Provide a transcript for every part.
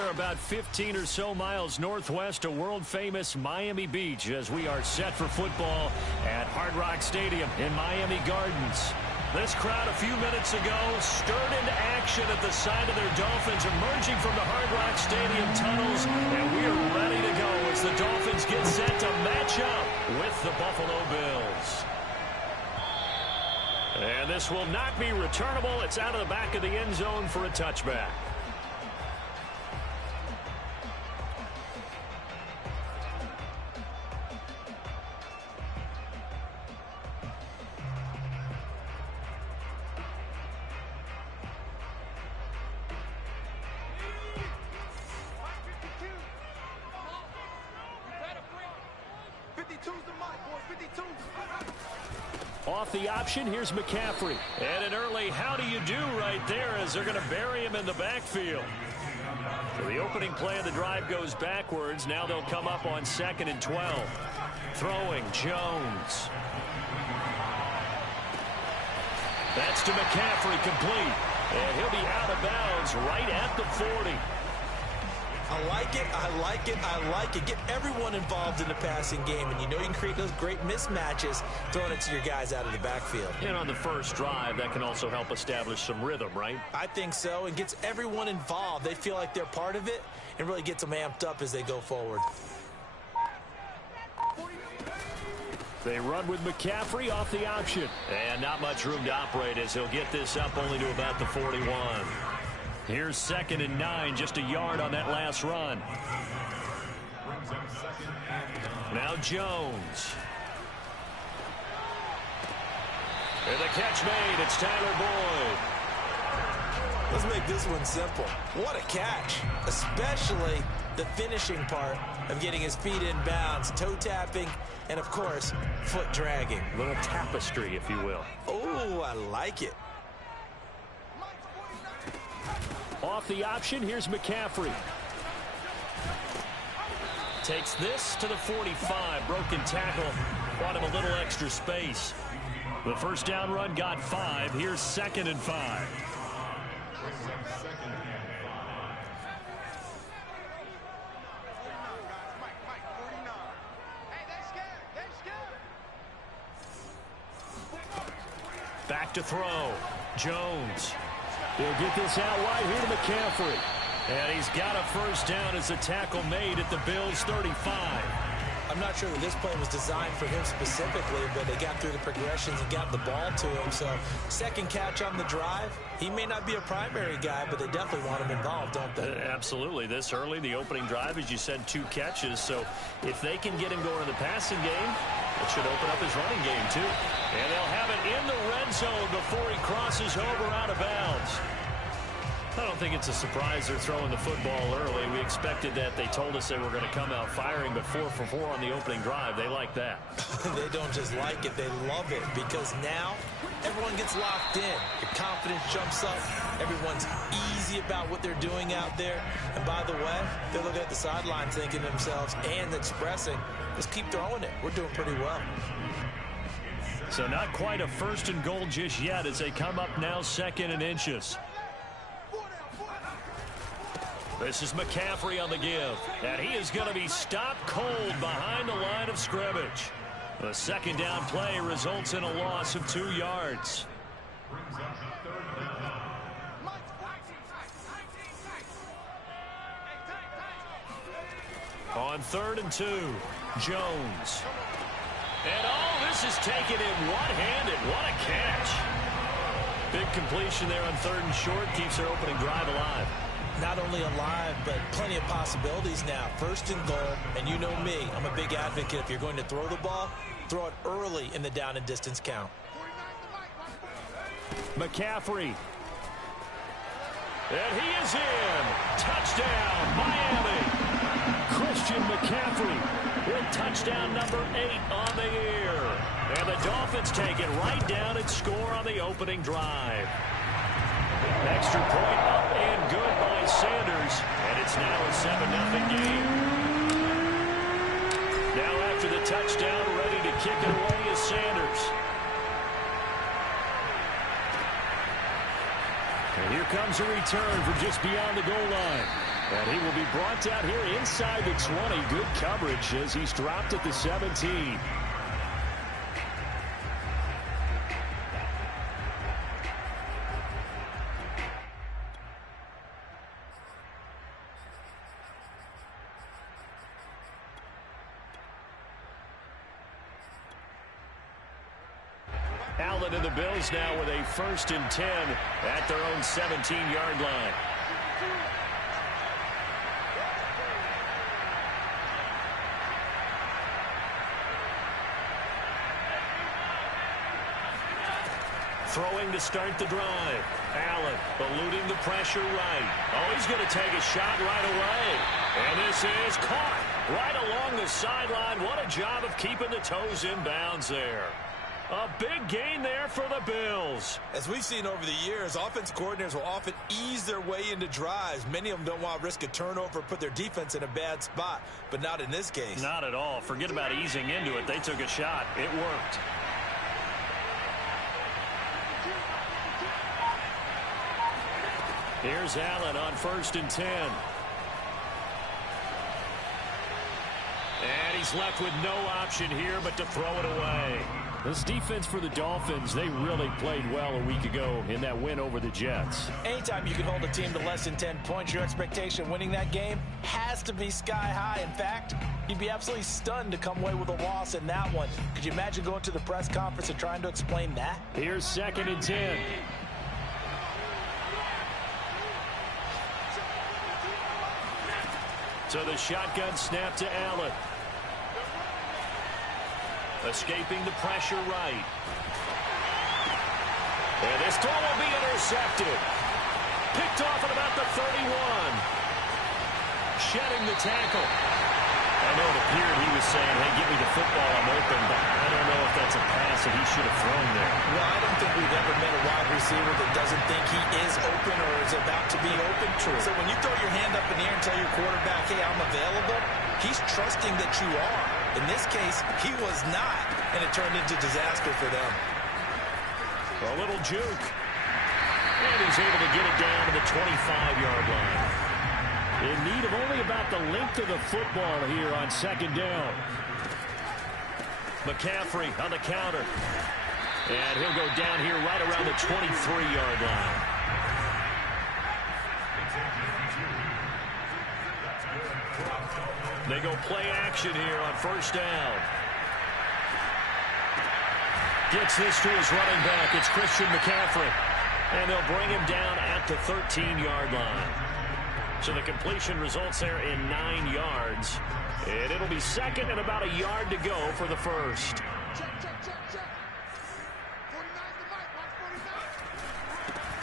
are about 15 or so miles northwest of world-famous Miami Beach as we are set for football at Hard Rock Stadium in Miami Gardens. This crowd a few minutes ago stirred into action at the side of their Dolphins emerging from the Hard Rock Stadium tunnels, and we are ready to go as the Dolphins get set to match up with the Buffalo Bills. And this will not be returnable. It's out of the back of the end zone for a touchback. Off the option, here's McCaffrey. And an early how do you do right there as they're going to bury him in the backfield. So the opening play of the drive goes backwards. Now they'll come up on 2nd and 12. Throwing, Jones. That's to McCaffrey, complete. And he'll be out of bounds right at the 40. I like it, I like it, I like it. Get everyone involved in the passing game, and you know you can create those great mismatches throwing it to your guys out of the backfield. And on the first drive, that can also help establish some rhythm, right? I think so. It gets everyone involved. They feel like they're part of it and really gets them amped up as they go forward. They run with McCaffrey off the option. And not much room to operate as he'll get this up only to about the 41. Here's 2nd and 9, just a yard on that last run. Now Jones. And the catch made. It's Tyler Boyd. Let's make this one simple. What a catch, especially the finishing part of getting his feet in bounds, toe tapping, and of course, foot dragging. A little tapestry, if you will. Oh, I like it. Off the option, here's McCaffrey. Takes this to the 45. Broken tackle. Brought him a little extra space. The first down run got 5. Here's 2nd and 5. Back to throw. Jones. He'll get this out wide here to McCaffrey. And he's got a first down as a tackle made at the Bills' 35. I'm not sure that this play was designed for him specifically, but they got through the progressions and got the ball to him. So, second catch on the drive. He may not be a primary guy, but they definitely want him involved, don't they? Absolutely. This early, the opening drive, as you said, 2 catches. So, if they can get him going in the passing game, it should open up his running game, too. And they'll have it in the red zone before he crosses over out of bounds. I don't think it's a surprise they're throwing the football early. We expected that. They told us they were going to come out firing, but 4 for 4 on the opening drive. They like that. They don't just like it. They love it because now everyone gets locked in. Your confidence jumps up. Everyone's easy about what they're doing out there. And by the way, they're looking at the sideline thinking to themselves and expressing, let's keep throwing it. We're doing pretty well. So not quite a 1st and goal just yet as they come up now 2nd and inches. This is McCaffrey on the give. And he is going to be stopped cold behind the line of scrimmage. The 2nd down play results in a loss of 2 yards. On 3rd and 2, Jones. And this is taken in one-handed. What a catch. Big completion there on 3rd and short. Keeps their opening drive alive. Not only alive, but plenty of possibilities now. 1st and goal, and you know me, I'm a big advocate. If you're going to throw the ball, throw it early in the down and distance count. McCaffrey. And he is in. Touchdown, Miami. Christian McCaffrey with touchdown number 8 on the year. And the Dolphins take it right down and score on the opening drive. Extra point up and good by Sanders. And it's now a 7-0 game. Now after the touchdown, ready to kick it away is Sanders. And here comes a return from just beyond the goal line. And he will be brought down here inside the 20. Good coverage as he's dropped at the 17. Allen and the Bills now with a 1st and 10 at their own 17-yard line. Throwing to start the drive. Allen eluding the pressure right. Oh, he's going to take a shot right away. And this is caught right along the sideline. What a job of keeping the toes in bounds there. A big gain there for the Bills. As we've seen over the years, offense coordinators will often ease their way into drives. Many of them don't want to risk a turnover, put their defense in a bad spot, but not in this case. Not at all. Forget about easing into it. They took a shot. It worked. Here's Allen on 1st and 10. And he's left with no option here but to throw it away. This defense for the Dolphins, they really played well a week ago in that win over the Jets. Anytime you can hold a team to less than 10 points, your expectation winning that game has to be sky high. In fact, you'd be absolutely stunned to come away with a loss in that one. Could you imagine going to the press conference and trying to explain that? Here's 2nd and 10. So the shotgun snap to Allen. Escaping the pressure right. And this throw will be intercepted. Picked off at about the 31. Shedding the tackle. I know it appeared he was saying, hey, give me the football, I'm open, but I don't know if that's a pass that he should have thrown there. Well, I don't think we've ever met a wide receiver that doesn't think he is open or is about to be open. True. So when you throw your hand up in the air and tell your quarterback, hey, I'm available, he's trusting that you are. In this case, he was not, and it turned into disaster for them. A little juke. And he's able to get it down to the 25-yard line. In need of only about the length of the football here on 2nd down. McCaffrey on the counter. And he'll go down here right around the 23-yard line. They go play action here on 1st down. Gets this to his running back. It's Christian McCaffrey. And they'll bring him down at the 13-yard line. So the completion results there in 9 yards. And it'll be 2nd and about a yard to go for the 1st.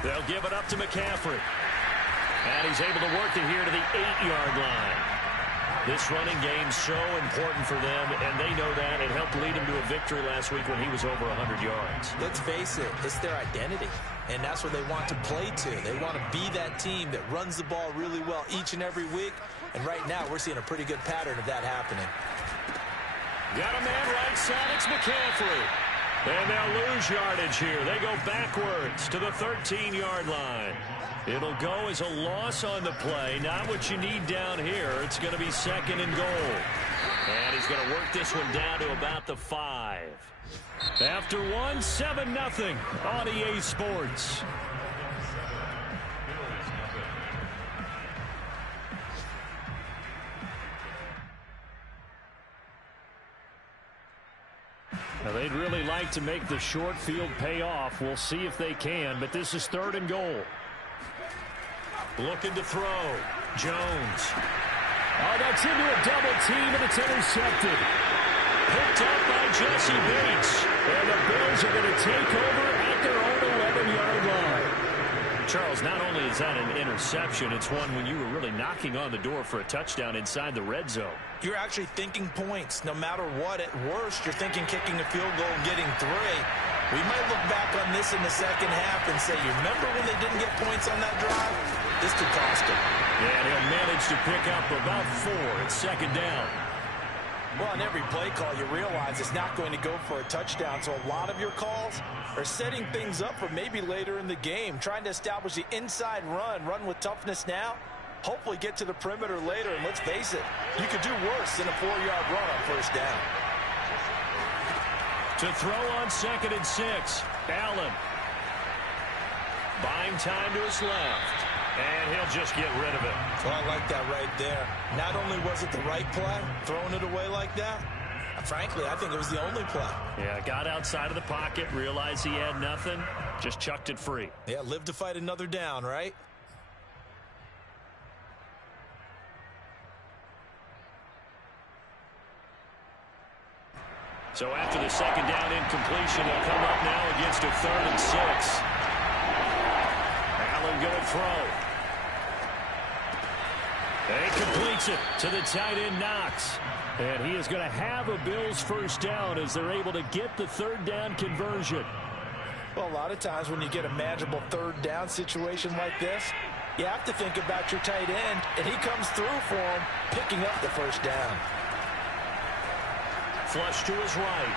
They'll give it up to McCaffrey. And he's able to work it here to the 8-yard line. This running game so important for them, and they know that. It helped lead him to a victory last week when he was over 100 yards. Let's face it, it's their identity, and that's what they want to play to. They want to be that team that runs the ball really well each and every week, and right now we're seeing a pretty good pattern of that happening. Got a man right side, it's McCaffrey. And they'll lose yardage here. They go backwards to the 13-yard line. It'll go as a loss on the play. Not what you need down here. It's going to be 2nd and goal. And he's going to work this one down to about the 5. After 1, 7-0 on EA Sports. Now they'd really like to make the short field pay off. We'll see if they can, but this is 3rd and goal. Looking to throw. Jones. Oh, that's into a double team, and it's intercepted. Picked up by Jesse Bates. And the Bills are going to take over at their own 11-yard line. Charles, not only is that an interception, it's one when you were really knocking on the door for a touchdown inside the red zone. You're actually thinking points. No matter what, at worst, you're thinking kicking a field goal and getting 3. We might look back on this in the second half and say, you remember when they didn't get points on that drive? This could cost them. Yeah, and he'll manage to pick up about 4 at 2nd down. Well, on every play call, you realize it's not going to go for a touchdown, so a lot of your calls are setting things up for maybe later in the game, trying to establish the inside run with toughness now, hopefully get to the perimeter later. And let's face it, you could do worse than a 4-yard run on first down. To throw on 2nd and 6, Allen. Buying time to his left. And he'll just get rid of it. Well, I like that right there. Not only was it the right play, throwing it away like that, frankly, I think it was the only play. Yeah, got outside of the pocket, realized he had nothing, just chucked it free. Yeah, live to fight another down, right? So after the 2nd down incompletion, he'll come up now against a 3rd and 6. Allen going to throw. And he completes it to the tight end, Knox. And he is going to have a Bills first down as they're able to get the 3rd down conversion. Well, a lot of times when you get a manageable 3rd down situation like this, you have to think about your tight end, and he comes through for him, picking up the first down. Flush to his right.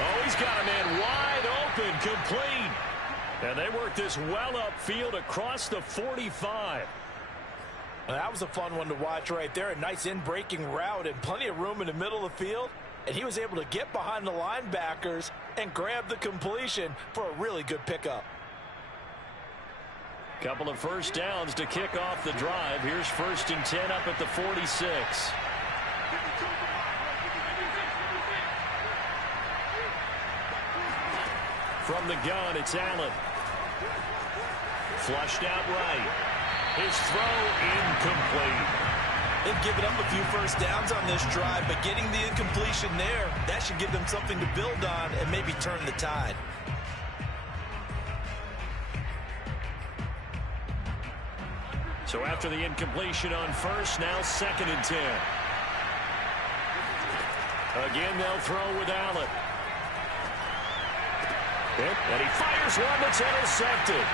Oh, he's got a man wide open, complete. And they work this well upfield across the 45. Well, that was a fun one to watch right there. A nice in-breaking route and plenty of room in the middle of the field. And he was able to get behind the linebackers and grab the completion for a really good pickup. Couple of first downs to kick off the drive. Here's 1st and 10 up at the 46. From the gun, it's Allen. Flushed out right. His throw incomplete. They've given up a few first downs on this drive, but getting the incompletion there, that should give them something to build on and maybe turn the tide. So after the incompletion on first, now 2nd and 10. Again, they'll throw with Allen. And he fires one that's intercepted.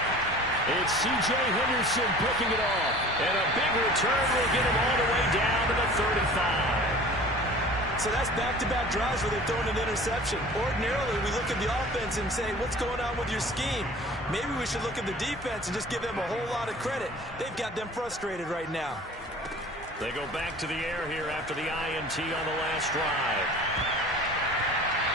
It's C.J. Henderson picking it off. And a big return will get him all the way down to the 35. So that's back-to-back drives where they've thrown an interception. Ordinarily, we look at the offense and say, what's going on with your scheme? Maybe we should look at the defense and just give them a whole lot of credit. They've got them frustrated right now. They go back to the air here after the INT on the last drive.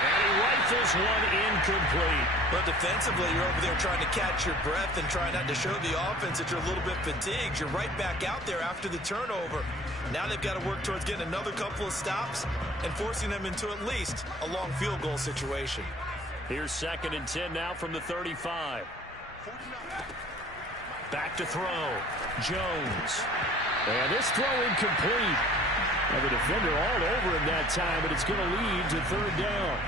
And he rifles one incomplete. But defensively, you're over there trying to catch your breath and try not to show the offense that you're a little bit fatigued. You're right back out there after the turnover. Now they've got to work towards getting another couple of stops and forcing them into at least a long field goal situation. Here's 2nd and 10 now from the 35. Back to throw. Jones. And this throw incomplete. And the defender all over him that time, but it's going to lead to 3rd down.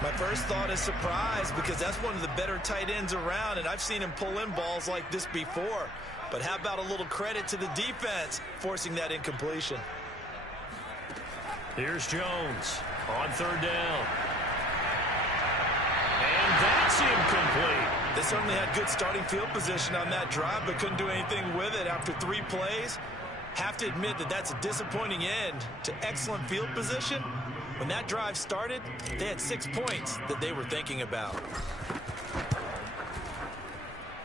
My first thought is surprise because that's one of the better tight ends around, and I've seen him pull in balls like this before. But how about a little credit to the defense forcing that incompletion? Here's Jones on 3rd down. And that's incomplete. They certainly had good starting field position on that drive, but couldn't do anything with it after 3 plays. Have to admit that that's a disappointing end to excellent field position. When that drive started, they had 6 points that they were thinking about.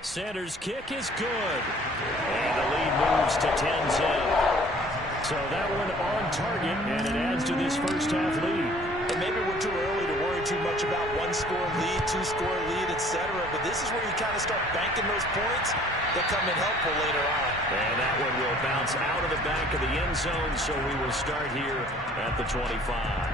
Sanders' kick is good. And the lead moves to 10-10. So that one on target, and it adds to this first half lead. And maybe we're too early to worry too much about 1-score lead, 2-score lead, etc. But this is where you kind of start banking those points that come in helpful later on. And that one will bounce out of the back of the end zone, so we will start here at the 25.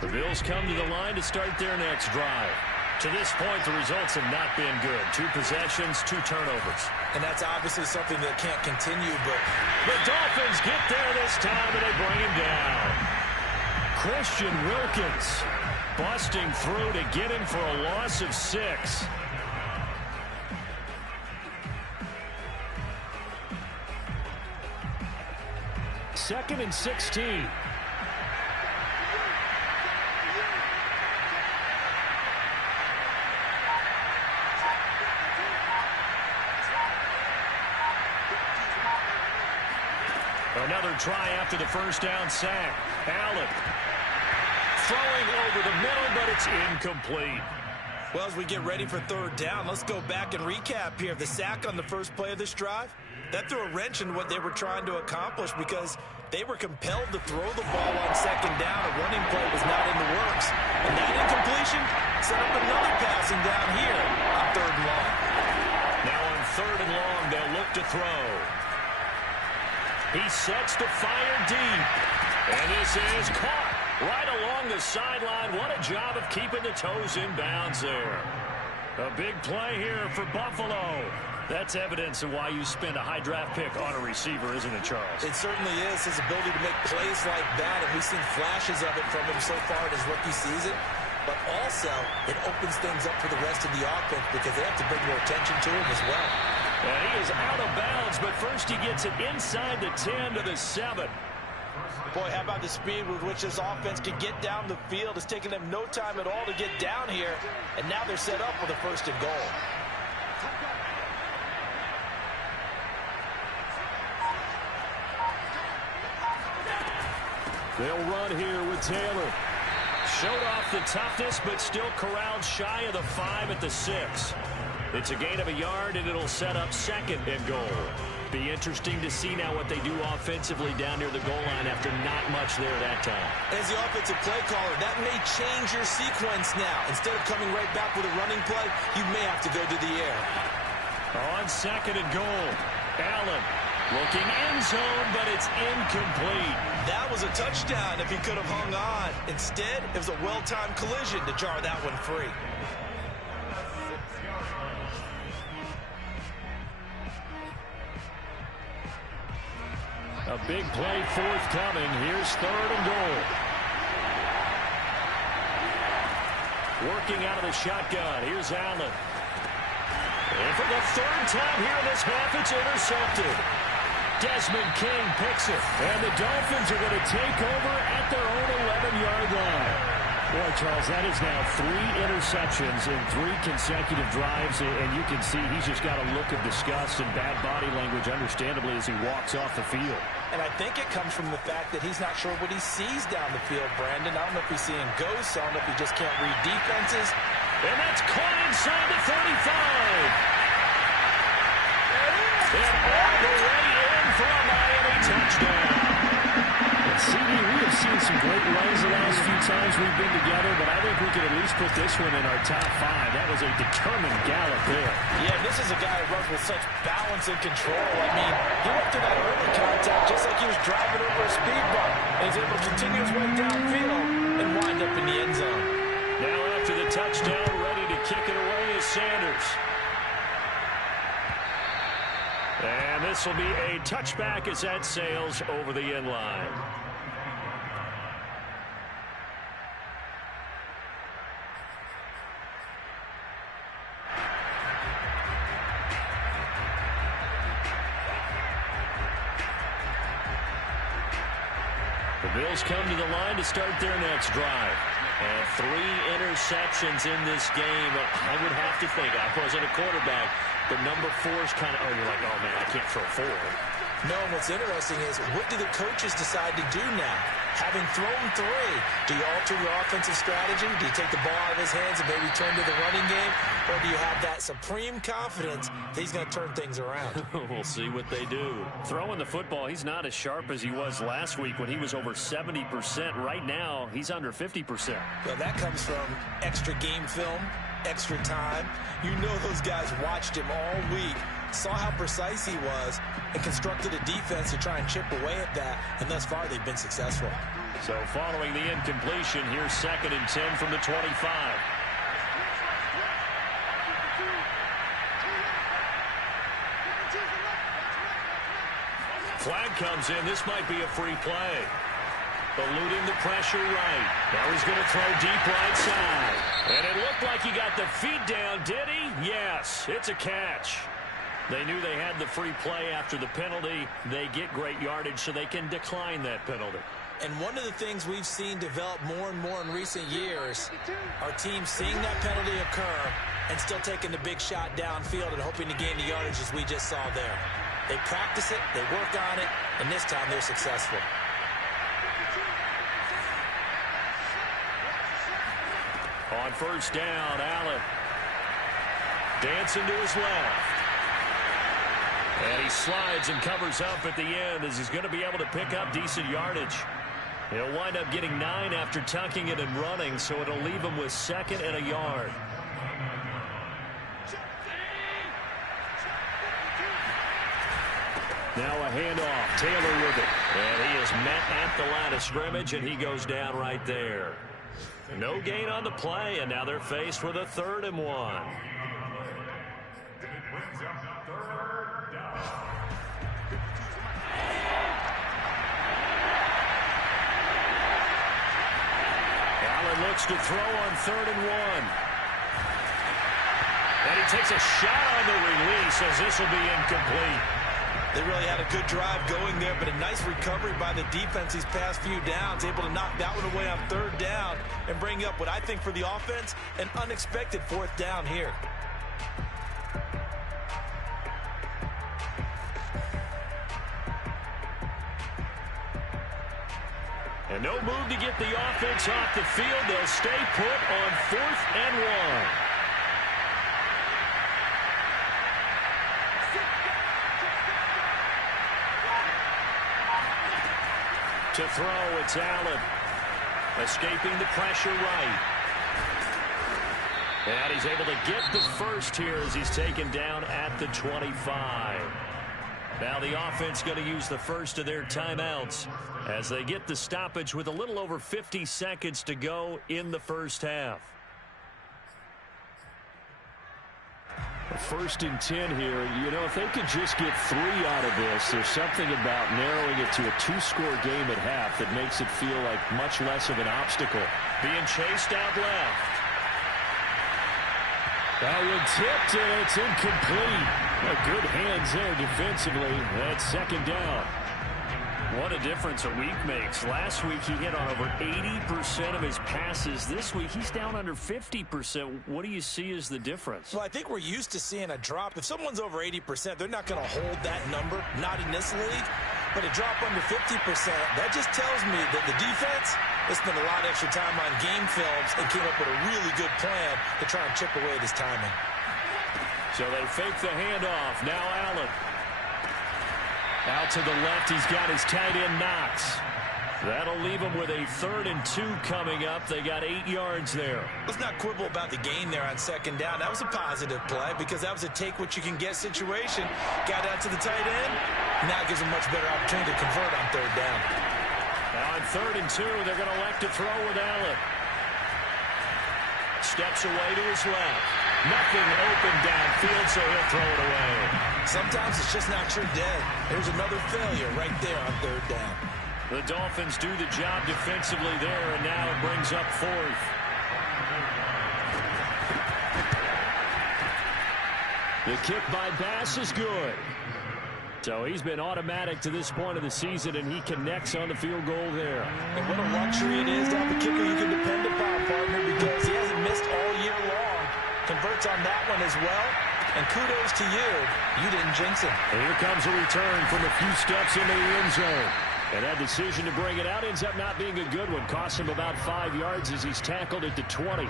The Bills come to the line to start their next drive. To this point, the results have not been good. 2 possessions, 2 turnovers. And that's obviously something that can't continue, but the Dolphins get there this time, and they bring him down. Christian Wilkins busting through to get him for a loss of 6. Second and 16. Another try after the first down sack. Allen throwing over the middle, but it's incomplete. Well, as we get ready for third down, let's go back and recap here. The sack on the first play of this drive, that threw a wrench into what they were trying to accomplish because they were compelled to throw the ball on second down. A running play was not in the works. And that incompletion set up another passing down here on third and long. Now on third and long, they'll look to throw. He sets to fire deep. And this is caught right along the sideline. What a job of keeping the toes in bounds there. A big play here for Buffalo. That's evidence of why you spend a high draft pick on a receiver, isn't it, Charles? It certainly is. His ability to make plays like that, and we've seen flashes of it from him so far in his rookie season. But also, it opens things up for the rest of the offense because they have to bring more attention to him as well. And he is out of bounds, but first he gets it inside the 10 to the 7. Boy, how about the speed with which this offense can get down the field? It's taken them no time at all to get down here, and now they're set up with a first and goal. They'll run here with Taylor. Showed off the toughness, but still corralled shy of the 5 at the 6. It's a gain of a yard, and it'll set up second and goal. Be interesting to see now what they do offensively down near the goal line after not much there that time. As the offensive play caller, that may change your sequence now. Instead of coming right back with a running play, you may have to go to the air. On second and goal, Allen looking end zone, but it's incomplete. That was a touchdown if he could have hung on. Instead, it was a well-timed collision to jar that one free. A big play forthcoming. Here's third and goal. Working out of the shotgun. Here's Allen. And for the third time here in this half, it's intercepted. Desmond King picks it. And the Dolphins are going to take over at their own 11-yard line. Boy, Charles, that is now 3 interceptions in 3 consecutive drives, and you can see he's just got a look of disgust and bad body language, understandably, as he walks off the field. And I think it comes from the fact that he's not sure what he sees down the field, Brandon. I don't know if he's seeing ghosts. I don't know if he just can't read defenses. And that's caught inside the 35. And all the way in for a Miami touchdown. And CD, we have seen some great runs the last few times we've been together, but I think we could at least put this one in our top 5. That was a determined gallop there. Yeah, this is a guy who runs with such balance and control. I mean, he went through that early contact just like he was driving over a speed bump. And he's able to continue his way downfield and wind up in the end zone. Now after the touchdown, ready to kick it away is Sanders. And this will be a touchback as that sails over the end line. The Bills come to the line to start their next drive. And 3 interceptions in this game. I would have to think, I wasn't a quarterback, but number 4 is kind of, you're like, oh, man, I can't throw 4. No, and what's interesting is, what do the coaches decide to do now? Having thrown 3, do you alter your offensive strategy? Do you take the ball out of his hands and maybe turn to the running game? Or do you have that supreme confidence that he's going to turn things around? We'll see what they do. Throwing the football, he's not as sharp as he was last week when he was over 70%. Right now, he's under 50%. Well, that comes from extra game film, extra time. You know those guys watched him all week, saw how precise he was, and constructed a defense to try and chip away at that, and thus far they've been successful. So following the incompletion, here's 2nd and 10 from the 25. Flag comes in. This might be a free play. Eluding the pressure right. Now he's going to throw deep right side. And it looked like he got the feet down, did he? Yes, it's a catch. They knew they had the free play after the penalty. They get great yardage, so they can decline that penalty. And one of the things we've seen develop more and more in recent years, our team seeing that penalty occur and still taking the big shot downfield and hoping to gain the yardage as we just saw there. They practice it, they work on it, and this time they're successful. On first down, Allen dancing to his left. And he slides and covers up at the end as he's going to be able to pick up decent yardage. He'll wind up getting 9 after tucking it and running, so it'll leave him with 2nd and a yard. Now a handoff. Taylor with it. And he is met at the line of scrimmage, and he goes down right there. No gain on the play, and now they're faced with a 3rd and 1. Allen looks to throw on 3rd and 1. And he takes a shot on the release as this will be incomplete. They really had a good drive going there, but a nice recovery by the defense these past few downs, able to knock that one away on 3rd down and bring up what I think for the offense, an unexpected 4th down here. And no move to get the offense off the field. They'll stay put on 4th and 1. To throw, it's Allen. Escaping the pressure right. And he's able to get the first here as he's taken down at the 25. Now the offense going to use the first of their timeouts as they get the stoppage with a little over 50 seconds to go in the first half. A 1st and 10 here. You know, if they could just get 3 out of this, there's something about narrowing it to a 2-score game at half that makes it feel like much less of an obstacle. Being chased out left. That one tipped, and it's incomplete. Good hands there defensively. That's 2nd down. What a difference a week makes. Last week he hit on over 80% of his passes. This week he's down under 50%. What do you see as the difference? Well, I think we're used to seeing a drop. If someone's over 80%, they're not going to hold that number, not in this league. But a drop under 50%, that just tells me that the defense has spent a lot of extra time on game films and came up with a really good plan to try and chip away this timing. So they fake the handoff. Now Allen. Out to the left, he's got his tight end Knox. That'll leave him with a 3rd and 2 coming up. They got 8 yards there. Let's not quibble about the gain there on 2nd down. That was a positive play because that was a take-what-you-can-get situation. Got out to the tight end. Now it gives him much better opportunity to convert on 3rd down. Now on 3rd and 2, they're going to elect to throw with Allen. Steps away to his left. Nothing open downfield, so he'll throw it away. Sometimes it's just not your day. There's another failure right there on 3rd down. The Dolphins do the job defensively there, and now it brings up 4th. The kick by Bass is good. So he's been automatic to this point of the season, and he connects on the field goal there. And what a luxury it is to have a kicker you can depend upon, partner, because he hasn't missed all year long. Converts on that one as well. And kudos to you. You didn't jinx him. And here comes a return from a few steps into the end zone. And that decision to bring it out ends up not being a good one. Costs him about 5 yards as he's tackled at the 20.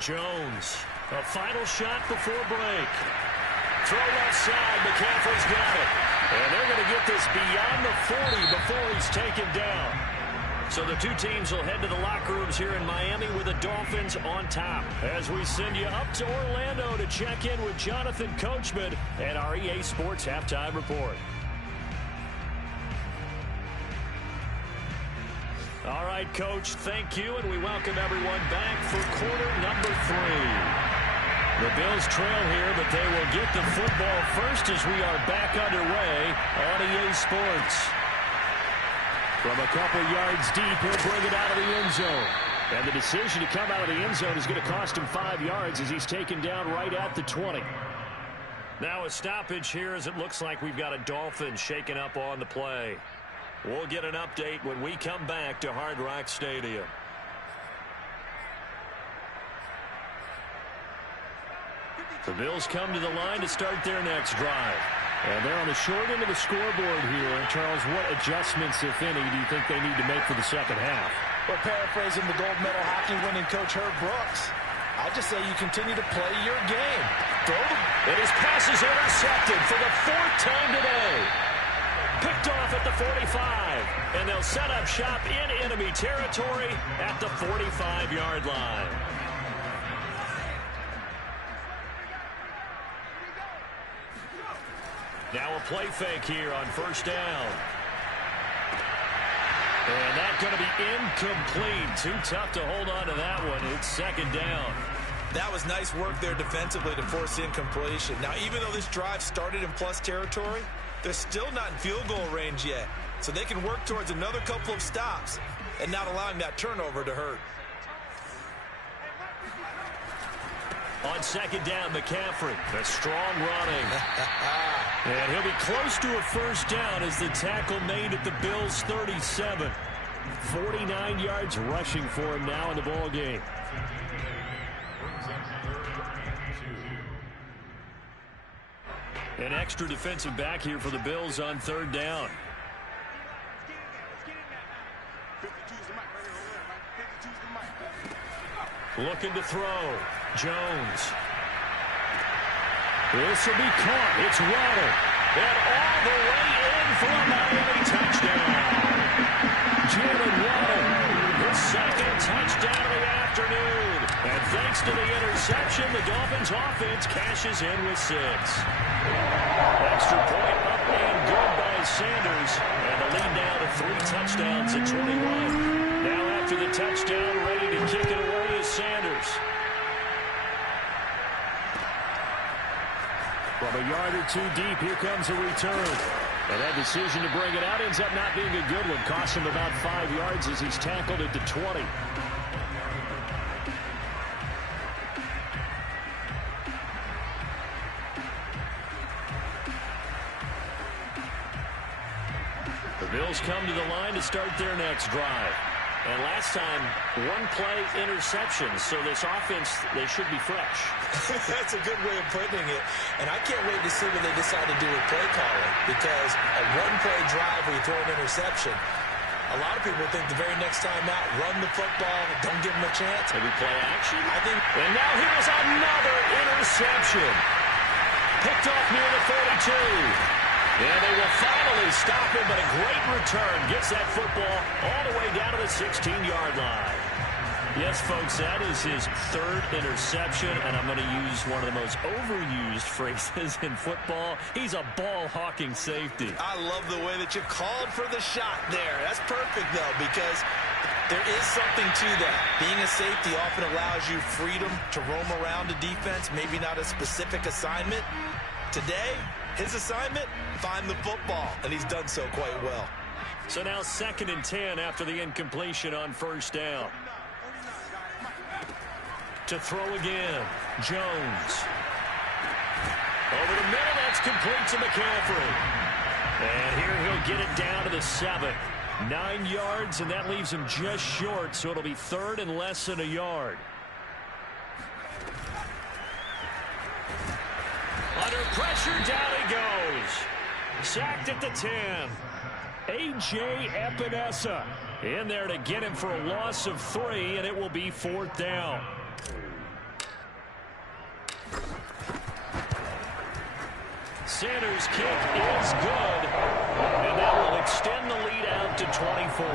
Jones, a final shot before break. Throw left side, McCaffrey's got it. And they're going to get this beyond the 40 before he's taken down. So the two teams will head to the locker rooms here in Miami with the Dolphins on top. As we send you up to Orlando to check in with Jonathan Coachman and our EA Sports Halftime Report. All right, Coach, thank you, and we welcome everyone back for quarter number 3. The Bills trail here, but they will get the football first as we are back underway on EA Sports. From a couple yards deep, he'll bring it out of the end zone. And the decision to come out of the end zone is going to cost him 5 yards as he's taken down right at the 20. Now a stoppage here as it looks like we've got a Dolphin shaking up on the play. We'll get an update when we come back to Hard Rock Stadium. The Bills come to the line to start their next drive. And they're on the short end of the scoreboard here. Charles, what adjustments, if any, do you think they need to make for the second half? Well, paraphrasing the gold medal hockey winning coach Herb Brooks, I just say you continue to play your game. And his pass is intercepted for the fourth time today. Picked off at the 45. And they'll set up shop in enemy territory at the 45-yard line. Now a play fake here on first down. And that's going to be incomplete. Too tough to hold on to that one. It's second down. That was nice work there defensively to force incompletion. Now, even though this drive started in plus territory, they're still not in field goal range yet. So they can work towards another couple of stops and not allowing that turnover to hurt. On second down, McCaffrey. A strong running. And he'll be close to a first down as the tackle made at the Bills' 37. 49 yards rushing for him now in the ball game. An extra defensive back here for the Bills on third down. Looking to throw. Jones. This will be caught. It's Waddle. And all the way in for a Miami touchdown. Jalen Waddle, his second touchdown of the afternoon. And thanks to the interception, the Dolphins offense cashes in with 6. Extra point up and good by Sanders. And the lead now to 3 touchdowns at 21. Now after the touchdown, ready to kick it away is Sanders. From a yard or two deep, here comes a return. And that decision to bring it out ends up not being a good one. Costs him about 5 yards as he's tackled at the 20. The Bills come to the line to start their next drive. And last time, one play interception. So this offense, they should be fresh. That's a good way of putting it. And I can't wait to see what they decide to do with play calling. Because a one-play drive where you throw an interception, a lot of people think the very next time out, run the football, don't give them a chance. Maybe play action? I think. And now here's another interception. Picked off near the 42. And they will finally stop him, but a great return gets that football all the way down to the 16-yard line. Yes, folks, that is his third interception, and I'm going to use one of the most overused phrases in football. He's a ball-hawking safety. I love the way that you called for the shot there. That's perfect, though, because there is something to that. Being a safety often allows you freedom to roam around the defense, maybe not a specific assignment. Today, his assignment, find the football, and he's done so quite well. So now 2nd and 10 after the incompletion on first down. To throw again, Jones. Over the middle, that's complete to McCaffrey. And here he'll get it down to the 7. 9 yards, and that leaves him just short, so it'll be 3rd and less than a yard. Under pressure, down he goes. Sacked at the 10. A.J. Epinesa in there to get him for a loss of 3, and it will be 4th down. Sanders' kick is good, and that will extend the lead out to 24.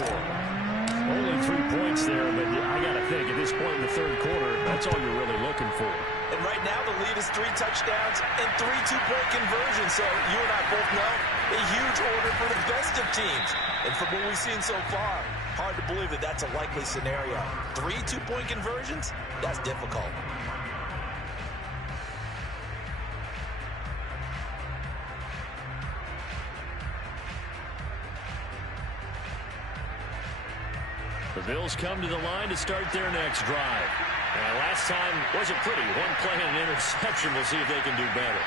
Only 3 points there, but I got to think at this point in the 3rd quarter, that's all you're really looking for. And right now the lead is 3 touchdowns and 3 two-point conversions. So you and I both know a huge order for the best of teams. And from what we've seen so far, hard to believe that that's a likely scenario. 3 two-point conversions? That's difficult. The Bills come to the line to start their next drive. And last time wasn't pretty. One play and an interception. We'll see if they can do better.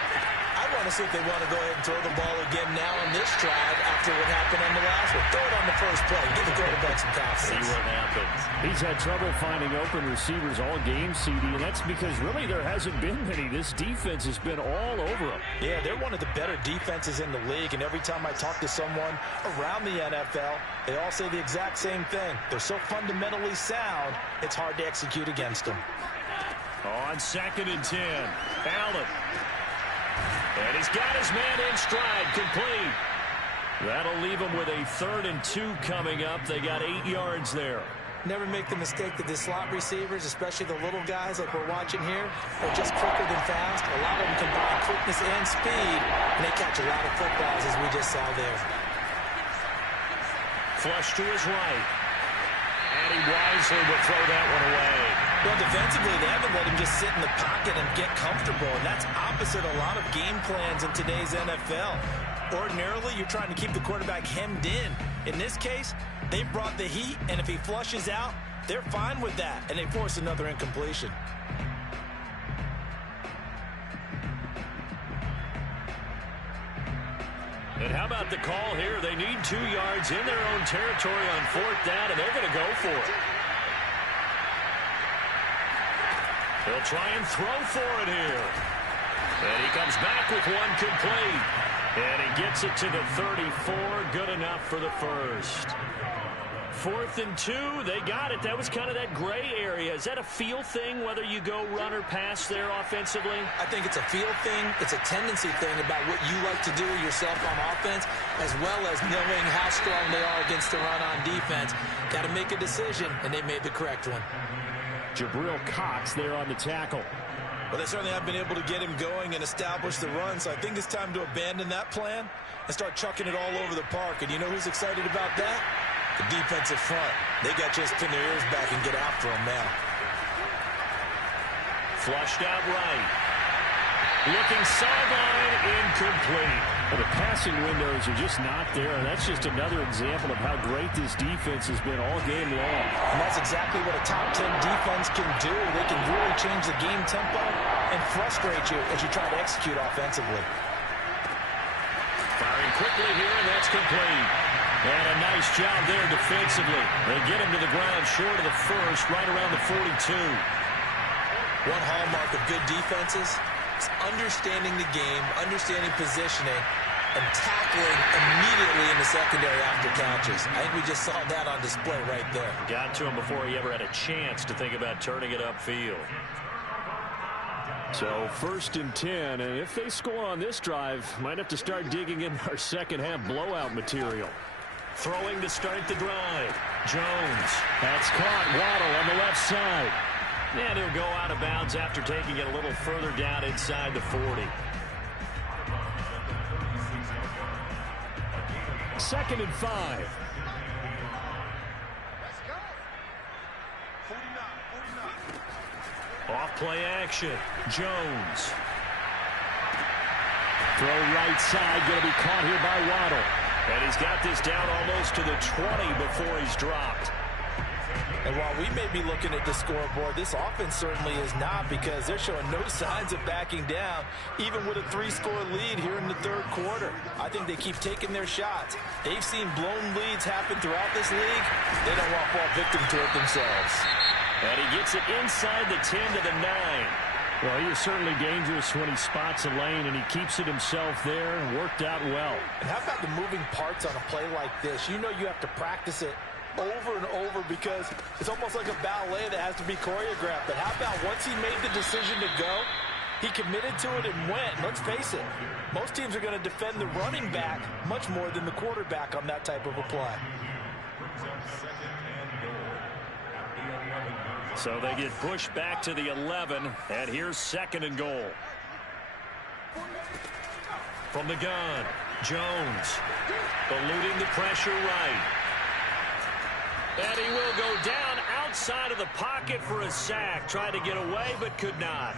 I to see if they want to go ahead and throw the ball again now on this drive after what happened on the last one. Throw it on the first play. Give the quarterback some confidence. See what happens. He's had trouble finding open receivers all game, CD, and that's because really there hasn't been many. This defense has been all over him. Yeah, they're one of the better defenses in the league, and every time I talk to someone around the NFL, they all say the exact same thing. They're so fundamentally sound, it's hard to execute against them. On 2nd and 10, Allen. And he's got his man in stride, complete. That'll leave him with a 3rd and 2 coming up. They got 8 yards there. Never make the mistake that the slot receivers, especially the little guys like we're watching here, are just quicker than fast. A lot of them combine quickness and speed, and they catch a lot of footballs, as we just saw there. Flush to his right. And he wisely will throw that one away. Well, defensively, they haven't let him just sit in the pocket and get comfortable, and that's opposite a lot of game plans in today's NFL. Ordinarily, you're trying to keep the quarterback hemmed in. In this case, they brought the heat, and if he flushes out, they're fine with that, and they force another incompletion. And how about the call here? They need 2 yards in their own territory on 4th down, and they're going to go for it. They'll try and throw for it here. And he comes back with one complete. And he gets it to the 34. Good enough for the first. 4th and 2. They got it. That was kind of that gray area. Is that a feel thing, whether you go run or pass there offensively? I think it's a feel thing. It's a tendency thing about what you like to do yourself on offense, as well as knowing how strong they are against the run on defense. Got to make a decision, and they made the correct one. Jabril Cox there on the tackle. Well, they certainly have been able to get him going and establish the run, so I think it's time to abandon that plan and start chucking it all over the park. And you know who's excited about that? The defensive front. They got to just pin their ears back and get after him now. Flushed out right. Looking sideline, incomplete. Well, the passing windows are just not there. That's just another example of how great this defense has been all game long. And that's exactly what a top 10 defense can do. They can really change the game tempo and frustrate you as you try to execute offensively. Firing quickly here, and that's complete. And a nice job there defensively. They get him to the ground short of the first, right around the 42. One hallmark of good defenses is understanding the game, understanding positioning, and tackling immediately in the secondary after catches. I think we just saw that on display right there. Got to him before he ever had a chance to think about turning it upfield. So 1st and 10, and if they score on this drive, might have to start digging in our second half blowout material. Throwing to start the drive. Jones. That's caught. Waddle on the left side. And he'll go out of bounds after taking it a little further down inside the 40. 2nd and 5. Off play action. Jones. Throw right side. Going to be caught here by Waddle. And he's got this down almost to the 20 before he's dropped. And while we may be looking at the scoreboard, this offense certainly is not, because they're showing no signs of backing down, even with a 3-score lead here in the 3rd quarter. I think they keep taking their shots. They've seen blown leads happen throughout this league. They don't want to fall victim to it themselves. And he gets it inside the 10 to the 9. Well, he is certainly dangerous when he spots a lane, and he keeps it himself there. Worked out well. And how about the moving parts on a play like this? You know you have to practice it over and over, because it's almost like a ballet that has to be choreographed. But how about once he made the decision to go, he committed to it and went. Let's face it, most teams are going to defend the running back much more than the quarterback on that type of a play. So they get pushed back to the 11, and here's 2nd and goal. From the gun, Jones eluding the pressure right. And he will go down outside of the pocket for a sack. Tried to get away, but could not.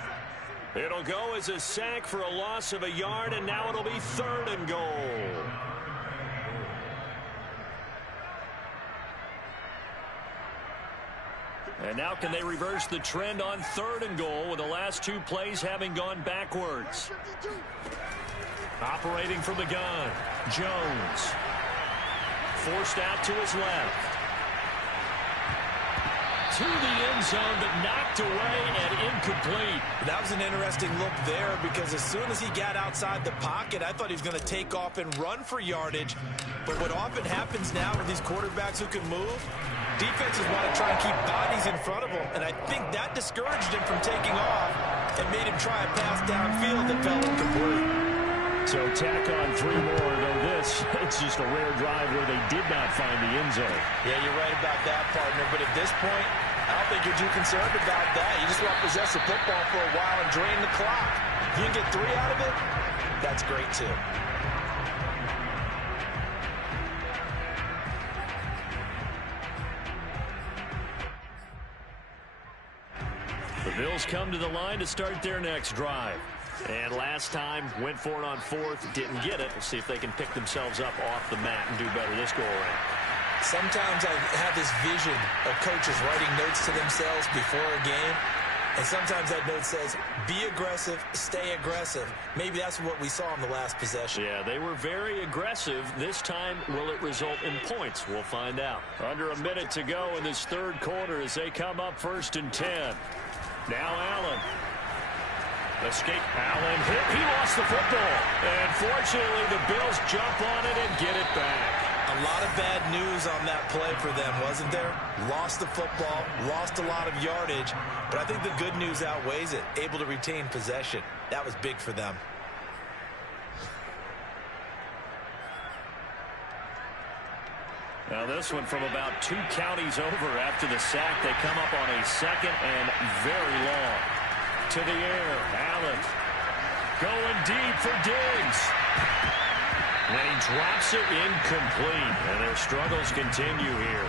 It'll go as a sack for a loss of a yard, and now it'll be 3rd and goal. And now can they reverse the trend on 3rd and goal with the last 2 plays having gone backwards? Operating from the gun, Jones. Forced out to his left. To the end zone, but knocked away and incomplete. That was an interesting look there because as soon as he got outside the pocket, I thought he was going to take off and run for yardage. But what often happens now with these quarterbacks who can move, defenses want to try and keep bodies in front of them, and I think that discouraged him from taking off and made him try a pass downfield that fell incomplete. So tack on 3 more, though this, it's just a rare drive where they did not find the end zone. Yeah, you're right about that, partner, but at this point, I don't think you're too concerned about that. You just want to possess the football for a while and drain the clock. If you can get 3 out of it, that's great too. The Bills come to the line to start their next drive. And last time, went for it on 4th, didn't get it. We'll see if they can pick themselves up off the mat and do better this go-around. Sometimes I have this vision of coaches writing notes to themselves before a game, and sometimes that note says, be aggressive, stay aggressive. Maybe that's what we saw in the last possession. Yeah, they were very aggressive. This time, will it result in points? We'll find out. Under a minute to go in this 3rd quarter as they come up 1st and 10. Now Allen. Escape. Allen hit. He lost the football. And fortunately, the Bills jump on it and get it back. A lot of bad news on that play for them, wasn't there? Lost the football, lost a lot of yardage, but I think the good news outweighs it. Able to retain possession. That was big for them. Now this one from about 2 counties over after the sack. They come up on a 2nd and very long. To the air, Allen going deep for Diggs. And he drops it incomplete. And their struggles continue here.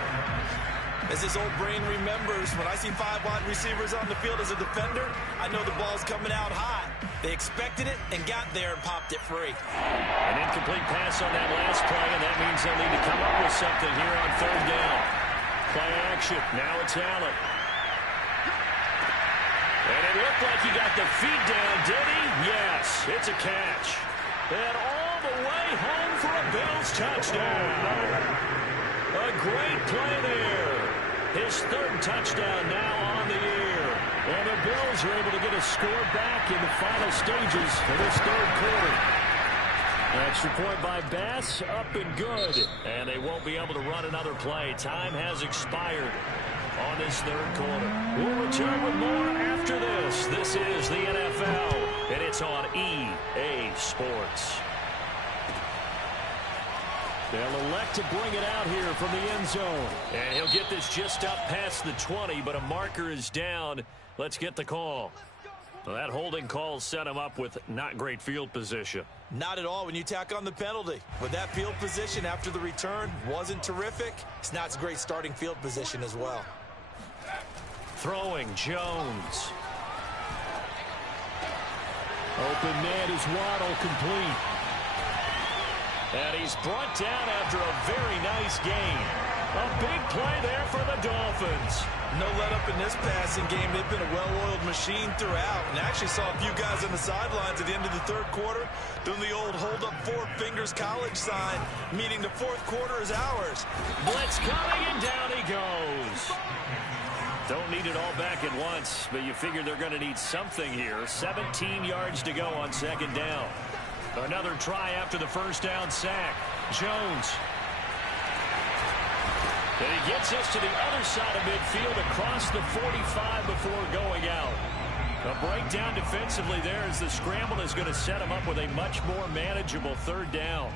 As his old brain remembers, when I see 5 wide receivers on the field as a defender, I know the ball's coming out hot. They expected it and got there and popped it free. An incomplete pass on that last play, and that means they'll need to come up with something here on 3rd down. Play action. Now it's Allen. And it looked like he got the feet down, did he? Yes, it's a catch. And all the way home for a Bills touchdown. A great play there. His 3rd touchdown now on the year. And the Bills are able to get a score back in the final stages of this 3rd quarter. Extra point by Bass, up and good. And they won't be able to run another play. Time has expired on this 3rd quarter. We'll return with more after this. This is the NFL, and it's on EA Sports. They'll elect to bring it out here from the end zone. And he'll get this just up past the 20, but a marker is down. Let's get the call. Well, that holding call set him up with not great field position. Not at all when you tack on the penalty. With that field position after the return wasn't terrific. It's not great starting field position as well. Throwing, Jones. Open man is Waddle, complete. And he's brought down after a very nice gain. A big play there for the Dolphins. No let up in this passing game. They've been a well-oiled machine throughout. And I actually saw a few guys on the sidelines at the end of the 3rd quarter doing the old hold up 4 fingers college sign, meaning the 4th quarter is ours. Blitz coming, and down he goes. Don't need it all back at once, but you figure they're going to need something here. 17 yards to go on 2nd down. Another try after the 1st down sack. Jones. And he gets us to the other side of midfield across the 45 before going out. A breakdown defensively there as the scramble is going to set him up with a much more manageable 3rd down.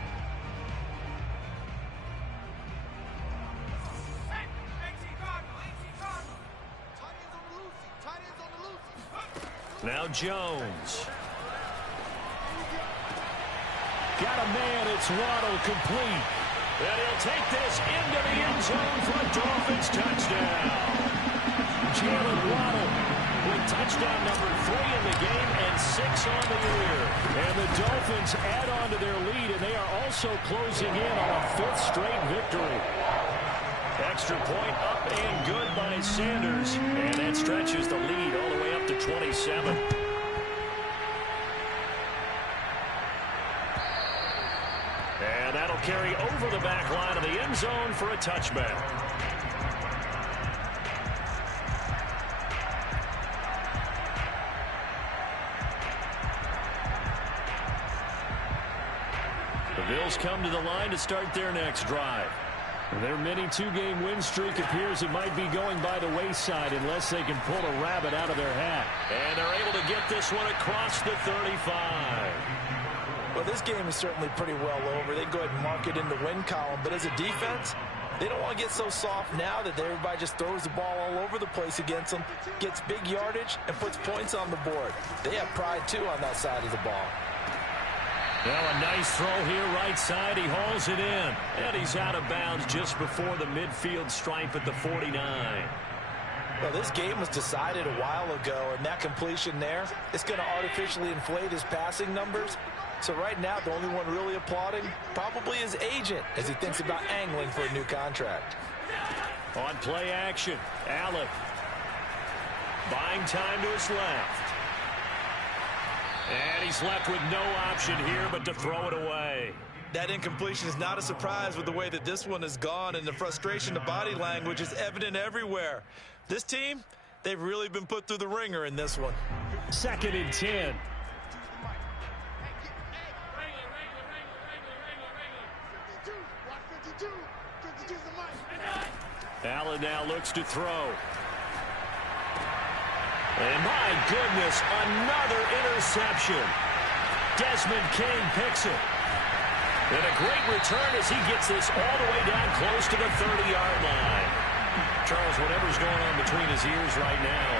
Now Jones. Got a man, it's Waddle, complete. And he'll take this into the end zone for a Dolphins touchdown. Jalen Waddle with touchdown number 3 in the game and 6 on the year. And the Dolphins add on to their lead, and they are also closing in on a 5th straight victory. Extra point up and good by Sanders. And that stretches the lead all the way up to 27. And that'll carry over the back line of the end zone for a touchback. The Bills come to the line to start their next drive. Their mini two-game win streak appears it might be going by the wayside unless they can pull a rabbit out of their hat. And they're able to get this one across the 35. Well, this game is certainly pretty well over. They can go ahead and mark it in the win column. But as a defense, they don't want to get so soft now that everybody just throws the ball all over the place against them, gets big yardage, and puts points on the board. They have pride, too, on that side of the ball. Now a nice throw here right side. He hauls it in. And he's out of bounds just before the midfield stripe at the 49. Well, this game was decided a while ago, and that completion there, it's going to artificially inflate his passing numbers. So right now, the only one really applauding probably his agent as he thinks about angling for a new contract. On play action, Allen buying time to his left. And he's left with no option here but to throw it away. That incompletion is not a surprise with the way that this one has gone, and the frustration, the body language is evident everywhere. This team, they've really been put through the ringer in this one. 2nd and 10. Allen now looks to throw. And my goodness, another interception. Desmond King picks it. And a great return as he gets this all the way down close to the 30-yard line. Charles, whatever's going on between his ears right now,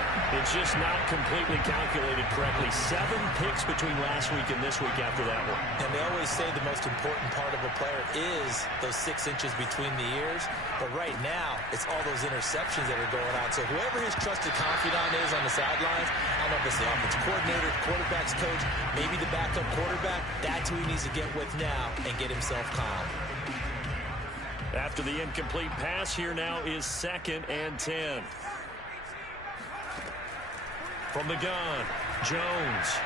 it's just not completely calculated correctly. 7 picks between last week and this week after that one. And they always say the most important part of a player is those 6 inches between the ears. But right now, it's all those interceptions that are going on. So whoever his trusted confidant is on the sidelines, I don't know if it's the offensive coordinator, quarterback's coach, maybe the backup quarterback, that's who he needs to get with now and get himself calm. After the incomplete pass, here now is 2nd and 10. From the gun, Jones.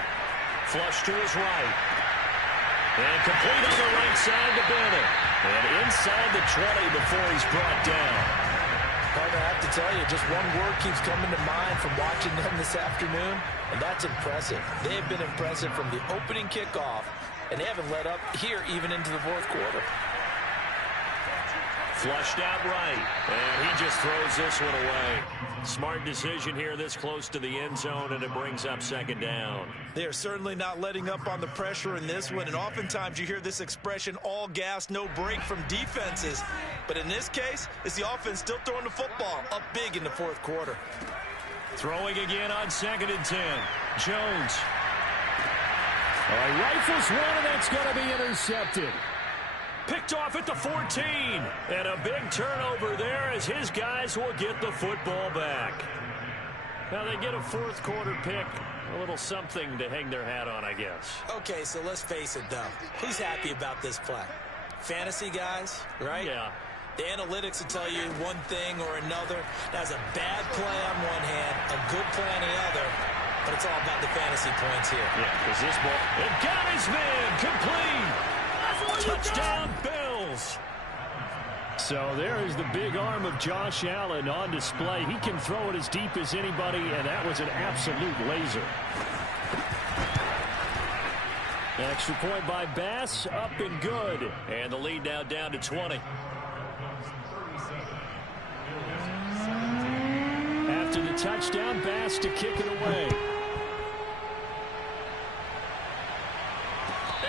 Flush to his right. And complete on the right side to Bennett. And inside the 20 before he's brought down. Partner, I have to tell you, just one word keeps coming to mind from watching them this afternoon, and that's impressive. They have been impressive from the opening kickoff, and they haven't let up here even into the 4th quarter. Flushed out right, and he just throws this one away. Smart decision here this close to the end zone, and it brings up 2nd down. They are certainly not letting up on the pressure in this one, and oftentimes you hear this expression, all gas, no break from defenses. But in this case, it's the offense still throwing the football up big in the 4th quarter. Throwing again on 2nd and 10. Jones. All right, rifles one, and that's going to be intercepted. Picked off at the 14. And a big turnover there as his guys will get the football back. Now they get a 4th quarter pick. A little something to hang their hat on, I guess. Okay, so let's face it, though. Who's happy about this play? Fantasy guys, right? Yeah. The analytics will tell you one thing or another. That's a bad play on one hand, a good play on the other. But it's all about the fantasy points here. Yeah, because this ball, it got his man, complete. Touchdown, Bills. So there is the big arm of Josh Allen on display. He can throw it as deep as anybody, and that was an absolute laser. Extra point by Bass, up and good. And the lead now down to 20. After the touchdown, Bass to kick it away.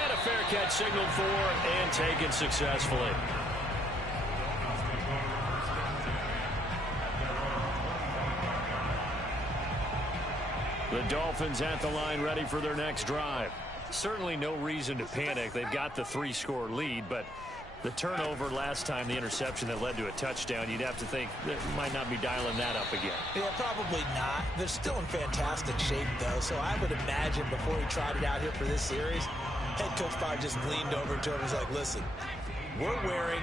And a fair catch signaled for and taken successfully. The Dolphins at the line ready for their next drive. Certainly no reason to panic. They've got the 3-score lead, but the turnover last time, the interception that led to a touchdown, you'd have to think they might not be dialing that up again. Yeah, probably not. They're still in fantastic shape, though, so I would imagine before he tried it out here for this series, head coach probably just leaned over to him and was like, listen, we're wearing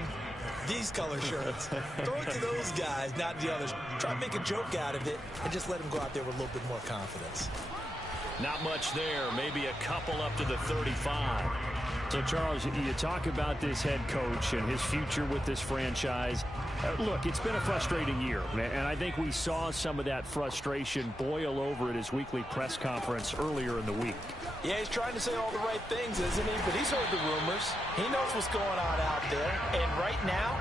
These color shirts. Throw it to those guys, not the others. Try to make a joke out of it and just let them go out there with a little bit more confidence. Not much there. Maybe a couple up to the 35. So, Charles, you talk about this head coach and his future with this franchise. Look, it's been a frustrating year, and I think we saw some of that frustration boil over at his weekly press conference earlier in the week. Yeah, he's trying to say all the right things, isn't he? But he's heard the rumors. He knows what's going on out there. And right now,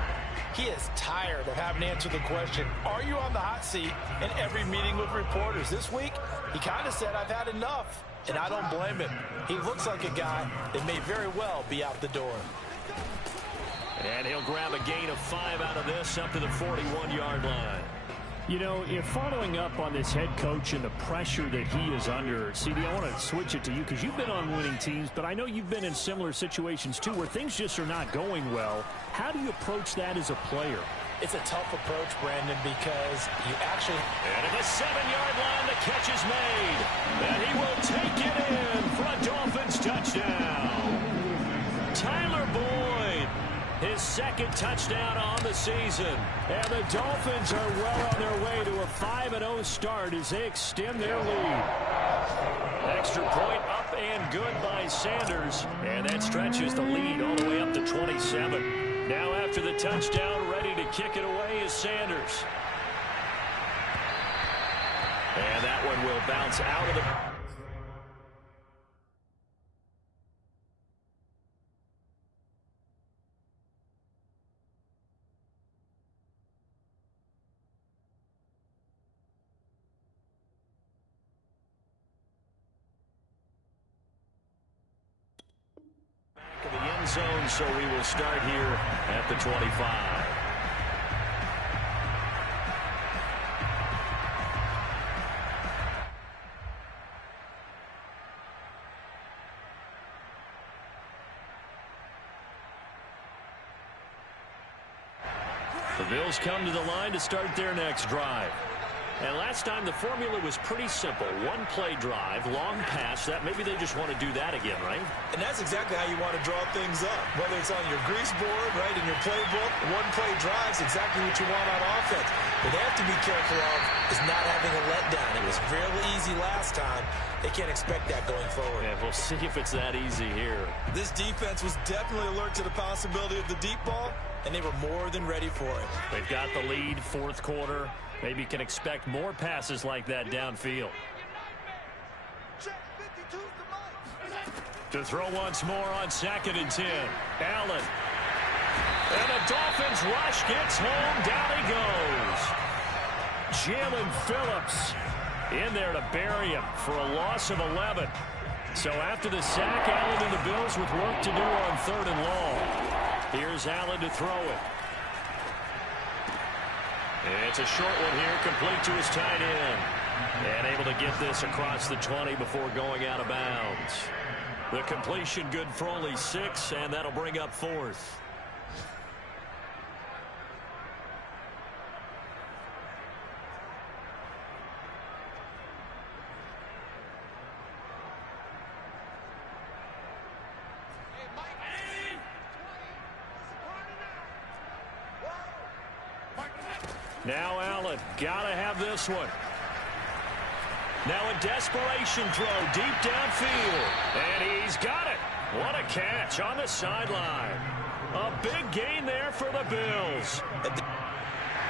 he is tired of having to answer the question, are you on the hot seat in every meeting with reporters? This week, he kind of said, I've had enough. And I don't blame him. He looks like a guy that may very well be out the door. And he'll grab a gain of 5 out of this up to the 41-yard line. You know, if following up on this head coach and the pressure that he is under, CD, I want to switch it to you because you've been on winning teams, but I know you've been in similar situations too where things just are not going well. How do you approach that as a player? It's a tough approach, Brandon, because you actually... And at the 7-yard line, the catch is made. And he will take it in for a Dolphins touchdown. Tyler Boyd, his second touchdown on the season. And the Dolphins are well on their way to a 5-0 start as they extend their lead. Extra point up and good by Sanders. And that stretches the lead all the way up to 27. Now after the touchdown, ready to kick it away is Sanders. And that one will bounce out of the... of the end zone, so we will start here at the 25. The Bills come to the line to start their next drive. And last time the formula was pretty simple. One-play drive, long pass. That maybe they just want to do that again, right? And that's exactly how you want to draw things up. Whether it's on your grease board, right, in your playbook, one-play drives exactly what you want on offense. What they have to be careful of is not having a letdown. It was fairly easy last time. They can't expect that going forward. Yeah, we'll see if it's that easy here. This defense was definitely alert to the possibility of the deep ball, and they were more than ready for it. They've got the lead, fourth quarter. Maybe you can expect more passes like that downfield. To throw once more on 2nd and 10. Allen. And the Dolphins rush gets home. Down he goes. Jalen Phillips in there to bury him for a loss of 11. So after the sack, Allen and the Bills with work to do on 3rd and long. Here's Allen to throw it. It's a short one here, complete to his tight end. And able to get this across the 20 before going out of bounds. The completion good for only 6, and that'll bring up 4th. Now Allen, gotta have this one. Now a desperation throw deep downfield. And he's got it. What a catch on the sideline. A big gain there for the Bills.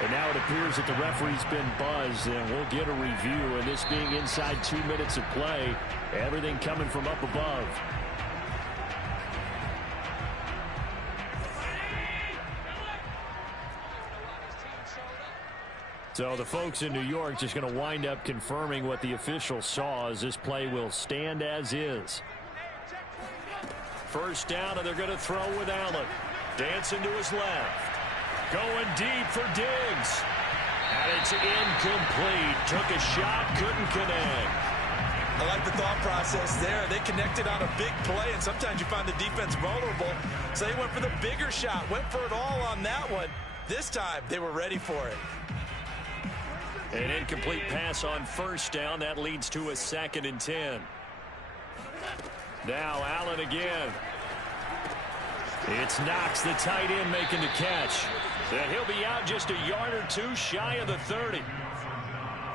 And now it appears that the referee's been buzzed, and we'll get a review. And this being inside 2 minutes of play, everything coming from up above. So the folks in New York just going to wind up confirming what the official saw, as this play will stand as is. First down, and they're going to throw with Allen. Dancing to his left. Going deep for Diggs. And it's incomplete. Took a shot, couldn't connect. I like the thought process there. They connected on a big play, and sometimes you find the defense vulnerable. So they went for the bigger shot, went for it all on that one. This time, they were ready for it. An incomplete pass on first down. That leads to a 2nd and 10. Now Allen again. It's Knox, the tight end, making the catch. And he'll be out just a yard or two shy of the 30.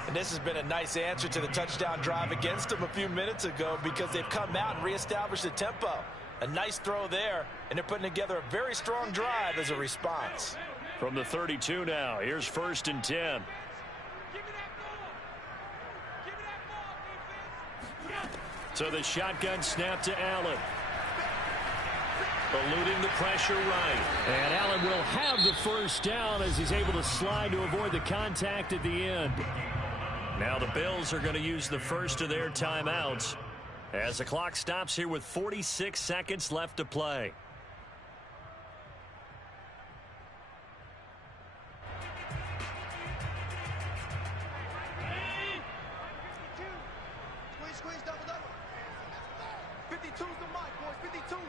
And this has been a nice answer to the touchdown drive against them a few minutes ago because they've come out and reestablished the tempo. A nice throw there, and they're putting together a very strong drive as a response. From the 32 now, here's 1st and 10. So the shotgun snap to Allen. Eluding the pressure right. And Allen will have the first down as he's able to slide to avoid the contact at the end. Now the Bills are going to use the first of their timeouts as the clock stops here with 46 seconds left to play. Squeeze, double. 52's the mic, boys, 52. Man,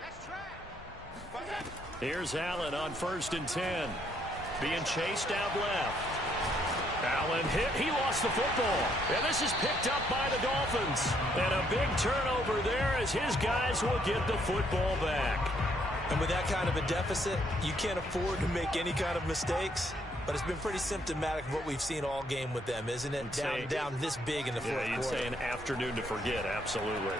that's trash. Here's Allen on 1st and 10. Being chased out left. Allen hit. He lost the football. And this is picked up by the Dolphins. And a big turnover there as his guys will get the football back. And with that kind of a deficit, you can't afford to make any kind of mistakes. But it's been pretty symptomatic of what we've seen all game with them, isn't it? Down this big in the fourth quarter. You'd say an afternoon to forget, absolutely.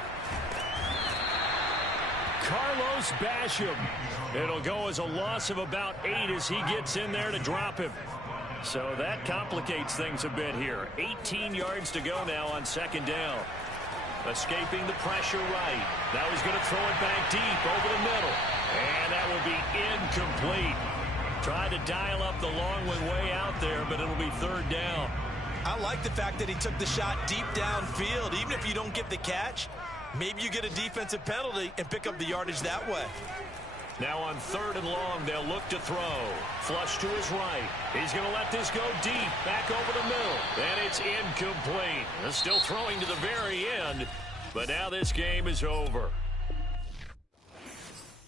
Carlos Basham. It'll go as a loss of about 8 as he gets in there to drop him. So that complicates things a bit here. 18 yards to go now on 2nd down. Escaping the pressure right. Now he's going to throw it back deep over the middle. And that will be incomplete. Tried to dial up the long one way out there, but it'll be 3rd down. I like the fact that he took the shot deep downfield. Even if you don't get the catch, maybe you get a defensive penalty and pick up the yardage that way. Now on 3rd and long, they'll look to throw. Flush to his right. He's going to let this go deep, back over the middle. And it's incomplete. Still throwing to the very end, but now this game is over.